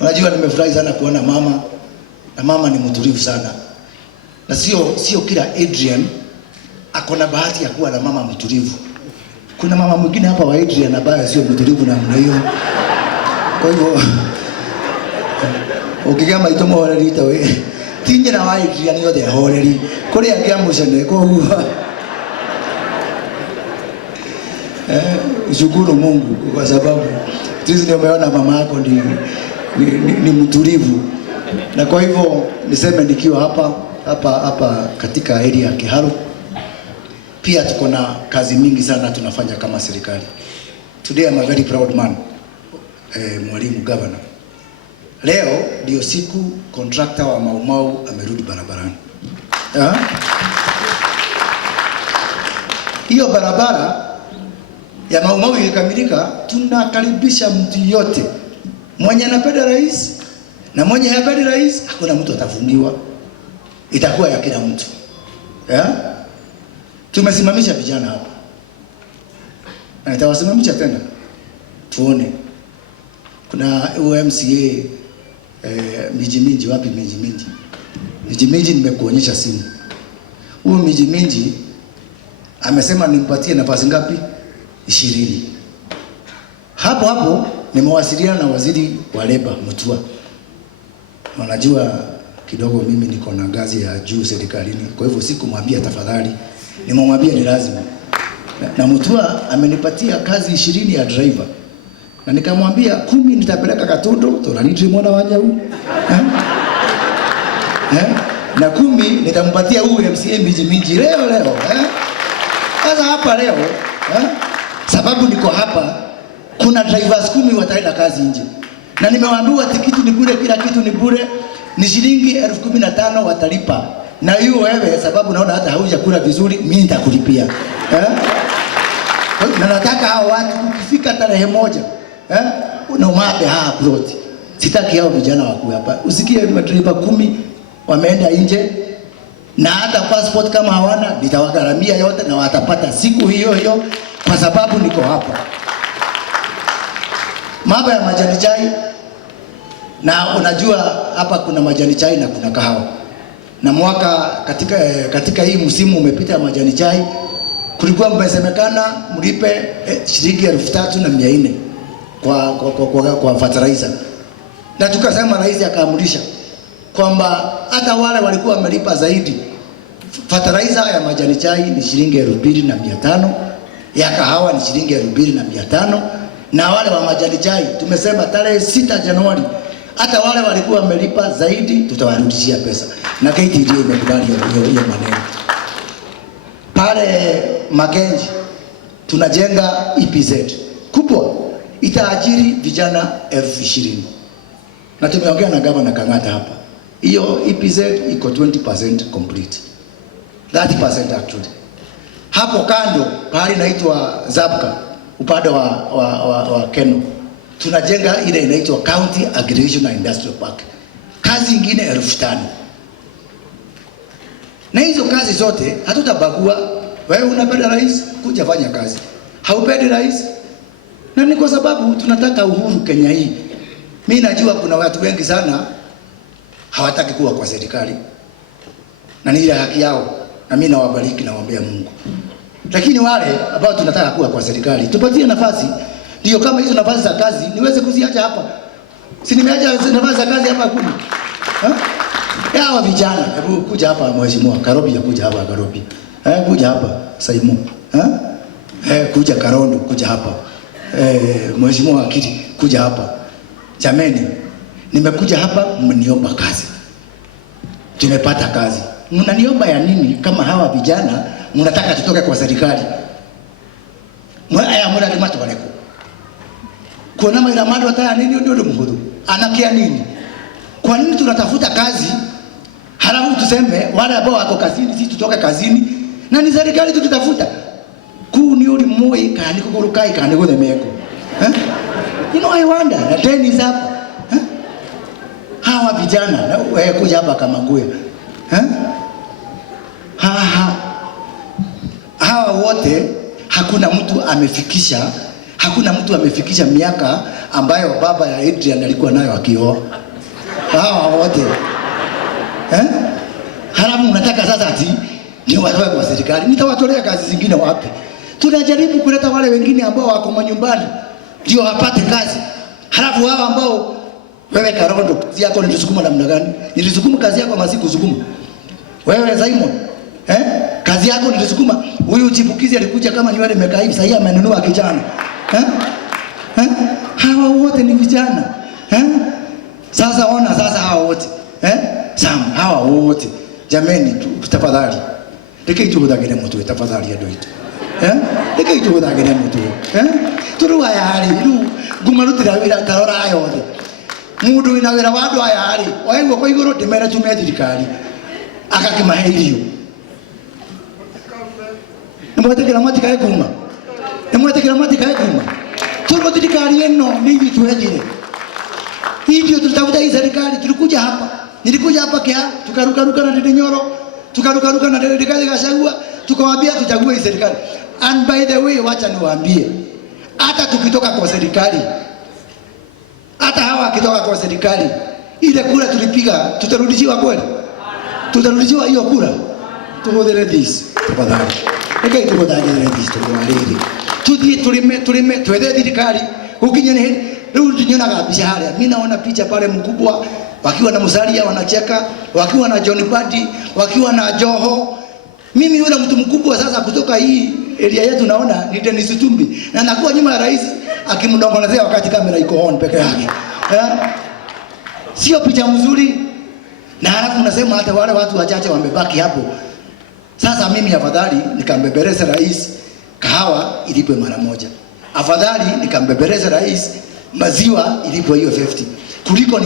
Unajua nimefurahi sana kuona mama, na mama ni mtulivu sana. Na sio kila Adrian akona bahati ya kuwa na mama mtulivu. Kuna mama mwingine hapa wa Adrian ambaye sio mtulivu namna hiyo. Kwa hivyo ukigamba itomo horeri tawe tinye na wa Adrian yote horeri kuri angiamucene kwa shukuru Mungu kwa sababu sisi ndio umeona mama yako ni mtulivu. Na kwa hivyo niseme nikiwa hapa katika area ya Kiharu, pia tuko na kazi mingi sana tunafanya kama serikali. Today I'm a very proud man, Mwalimu Governor. Leo ndio siku contractor wa Mau Mau amerudi barabarani. Hiyo barabara ya Mau Mau ikikamilika, tunakaribisha mtu yote mwenye anapenda rais na mwenye hapendi rais, hakuna mtu atafungiwa. Itakuwa ya kila mtu. Tumesimamisha vijana hapa. Na nitawasimamisha tena. Tuone. Kuna UMCA Mijiminji, wapi Mijiminji? Mijiminji nimekuonyesha simu. Huyo Mijiminji amesema nimpatie nafasi ngapi? 20. Hapo nimewasiliana na waziri wa leba Mutua. Unajua kidogo mimi niko na ngazi ya juu serikalini, kwa hivyo sikumwambia tafadhali, nimemwambia ni lazima. Na Mutua amenipatia kazi 20 ya driver. Na nikamwambia 10 nitapeleka Katondo, tunanitri mwana wanya huu. Na 10 nitampatia huyu MCA Mijiminji leo. Sasa hapa leo, sababu niko hapa, kuna drivers 10 wataenda kazi nje. Na nimewaambiwa tikiti ni bure, kila kitu ni bure, ni shilingi 15,000 watalipa. Na hiyo wewe sababu naona hata haujakula vizuri, mimi nitakulipia. Na nataka hao watu ukifika tarehe 1, unaombe plot. Sitaki hao vijana waku hapa. Usikie driver 10 wameenda nje, na hata passport kama hawana nitawagharamia yote na watapata siku hiyo kwa sababu niko hapa. Mambo ya majani chai, na unajua hapa kuna majani chai na kuna kahawa. Na mwaka katika hii msimu umepita ya majani chai, kulikuwa mmesemekana mlipe shilingi 3,400 kwa fertilizer. Na tukasema rais akaamurisha kwamba hata wale walikuwa wamelipa zaidi, fertilizer ya majani chai ni shilingi 2,500, ya kahawa ni shilingi 2,500. Na wale wa majani chai tumesema tarehe 6 Januari hata wale walikuwa wamelipa zaidi tutawarudishia pesa. Na KTDA imekubali hiyo maneno. Pale Makenji tunajenga EPZ kubwa, itaajiri vijana 20,000. Na tumeongea na Governor Kang'ata hapa. Hiyo EPZ iko 20% complete. 30% actually. Hapo kando pale inaitwa Zabka, upande wa Keno, tunajenga ile inaitwa County Aggregation and Industrial Park. Kazi nyingine 5,000. Na hizo kazi zote hatutabagua. Wewe unapenda rais, kuja fanya kazi. Haupendi rais, na ni kwa sababu tunataka uhuru Kenya hii. Mimi najua kuna watu wengi sana hawataki kuwa kwa serikali, na ni ile haki yao, na mimi nawabariki na waombea Mungu. Lakini wale ambao tunataka kuwa kwa serikali, tupatie nafasi. Ndio kama hizo nafasi za kazi niweze kuziacha hapa. Si nimeacha nafasi za kazi hapa 10. Hawa vijana, hebu kuja hapa mheshimiwa Karobi, kuja hapa Karobi. Kuja hapa Saimu. Kuja Karondo, kuja hapa. Mheshimiwa Akili, kuja hapa. Jameni, nimekuja hapa mniomba kazi. Tumepata kazi. Mnaniomba ya nini kama hawa vijana mnataka tutoke kwa serikali? Aya mwana limato waleko. Kuna maana mado hata nini ndio mhudu. Anakia nini? Kwa nini tunatafuta kazi? Halafu tuseme wale ambao wako kazini sisi tutoke kazini, na ni serikali tukitafuta. Kuni uli moi kani kukurukai kani kule meko. You know I wonder, the train is up. Hawa vijana na wewe kuja hapa kama nguo. Hawa wote hakuna mtu amefikisha miaka ambayo baba ya Adrian alikuwa nayo akioa. Hawa wote. Halafu unataka sasa ati ni watoe kwa serikali. Nitawatolea kazi zingine wapi? Tunajaribu kuleta wale wengine ambao wako manyumbani ndio wapate kazi. Halafu hawa ambao wewe Karondo, kazi yako nilisukuma namna gani? Nilisukuma kazi yako masiku sukuma. Wewe Simon, kazi yako nilisukuma. Huyu chipukizi alikuja kama nywele imekaa hivi, sasa amenunua kijana. Hawa wote ni vijana. Sasa ona sasa hawa wote. Sam, hawa wote. Jameni, tafadhali. Deke tuhudagire mtu, tafadhali ya doito. Deke tuhudagire mtu. Turuwa ya hali, gumarutira wira tarora ayothe. Mundu ina wira wandu aya hali, waigwo kwa iguru ndimera tume thirikari. Akakimahe irio. Nimwetekera matikae kuma. Nimwetekera matikae kuma. Tuko thirikari eno ni tuwejire. Hivyo tutafuta hii serikali, tulikuja hapa. Nilikuja hapa kia, tukaruka na Ndindi Nyoro, tukaruka na Rigathi Gachagua, tukawaambia tuchague hii serikali. And by the way, wacha niwaambie, hata tukitoka kwa serikali, hata hawa kitoka kwa serikali, ile kura tulipiga, tutarudishiwa kweli? Tutarudishiwa hiyo kura? Tuhudhere this, tafadhali. Eka tuhudhere this, tafadhali. Tulime, tuweze serikali, ukinyene leo tunyonaga picha hale. Mimi naona picha pale mkubwa wakiwa na Musalia wanacheka, wakiwa na John Mbadi, wakiwa na Joho. Mimi yule mtu mkubwa sasa kutoka hii area yetu naona ni Dennis Tumbi. Na anakuwa nyuma ya rais akimdongolezea wakati kamera iko on peke yake. Sio picha mzuri. Na halafu unasema hata wale watu wachache wamebaki hapo. Sasa mimi afadhali nikambebeleze rais kahawa ilipwe mara moja. Afadhali nikambebeleze rais maziwa ilipwe hiyo 50. Kuliko ni